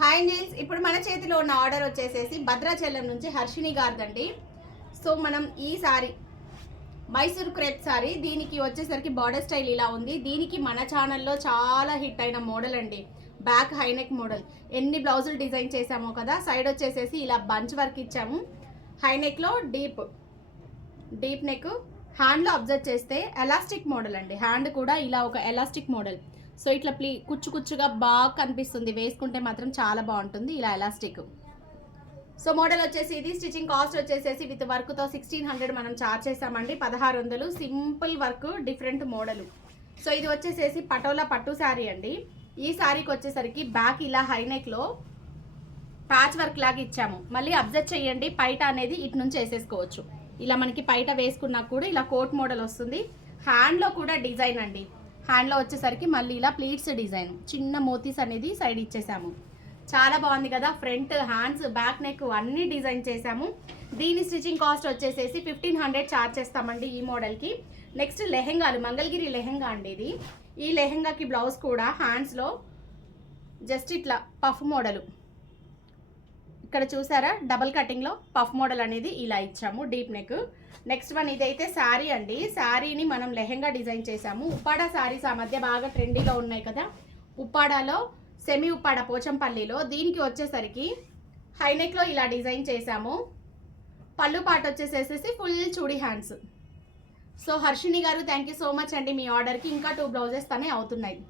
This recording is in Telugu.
హాయ్ నీల్స్, ఇప్పుడు మన చేతిలో ఉన్న ఆర్డర్ వచ్చేసేసి భద్రాచలం నుంచి హర్షిని గారిదండి. సో మనం ఈ సారీ మైసూర్ క్రేప్ సారీ, దీనికి వచ్చేసరికి బార్డర్ స్టైల్ ఇలా ఉంది. దీనికి మన ఛానల్లో చాలా హిట్ అయిన మోడల్ అండి, బ్యాక్ హైనెక్ మోడల్. ఎన్ని బ్లౌజులు డిజైన్ చేసామో కదా. సైడ్ వచ్చేసేసి ఇలా బంచ్ వర్క్ ఇచ్చాము. హైనెక్లో డీప్ నెక్. హ్యాండ్లో అబ్జర్వ్ చేస్తే ఎలాస్టిక్ మోడల్ అండి. హ్యాండ్ కూడా ఇలా ఒక ఎలాస్టిక్ మోడల్. సో ఇట్లా కుచ్చుగా బాగా కనిపిస్తుంది, వేసుకుంటే మాత్రం చాలా బాగుంటుంది ఇలా ఎలాస్టిక్. సో మోడల్ వచ్చేసి ఇది. స్టిచ్చింగ్ కాస్ట్ వచ్చేసేసి విత్ వర్క్తో 1600 మనం చార్జ్ చేసామండి. 1600 simple work, different model. So ఇది వచ్చేసేసి పటోలా పట్టు శారీ అండి. ఈ శారీకి వచ్చేసరికి బ్యాక్ ఇలా హైనెక్లో ప్యాచ్ వర్క్ లాగా ఇచ్చాము. మళ్ళీ అబ్జర్వ్ చేయండి, పైట అనేది ఇటు నుంచి వేసేసుకోవచ్చు. ఇలా మనకి పైట వేసుకున్నా కూడా ఇలా కోట్ మోడల్ వస్తుంది. హ్యాండ్లో కూడా డిజైన్ అండి. హ్యాండ్లో వచ్చేసరికి మళ్ళీ ఇలా ప్లీట్స్ డిజైన్, చిన్న మోతీస్ అనేది సైడ్ ఇచ్చేసాము. చాలా బాగుంది కదా. ఫ్రంట్, హ్యాండ్స్, బ్యాక్ నెక్ అన్నీ డిజైన్ చేసాము. దీని స్టిచ్చింగ్ కాస్ట్ వచ్చేసేసి 1500 చార్జ్ చేస్తామండి ఈ మోడల్కి. నెక్స్ట్ లెహెంగాలు, మంగళగిరి లెహెంగా అండి ఇది. ఈ లెహెంగాకి బ్లౌజ్ కూడా హ్యాండ్స్లో జస్ట్ ఇట్లా పఫ్ మోడలు, ఇక్కడ చూసారా డబల్ కటింగ్లో పఫ్ మోడల్ అనేది ఇలా ఇచ్చాము, డీప్ నెక్. నెక్స్ట్ వన్ ఇదైతే శారీ అండి. శారీని మనం లెహెంగా డిజైన్ చేసాము. ఉప్పాడా శారీస్ ఆ మధ్య బాగా ట్రెండీలో ఉన్నాయి కదా. ఉప్పాడాలో సెమీ ఉప్పాడ పోచంపల్లిలో. దీనికి వచ్చేసరికి హైనెక్లో ఇలా డిజైన్ చేసాము. పళ్ళు పాట వచ్చేసేసి ఫుల్ చూడి హ్యాండ్స్. సో హర్షిని గారు, థ్యాంక్ యూ సో మచ్ అండి మీ ఆర్డర్కి. ఇంకా 2 బ్లౌజెస్ తనే అవుతున్నాయి.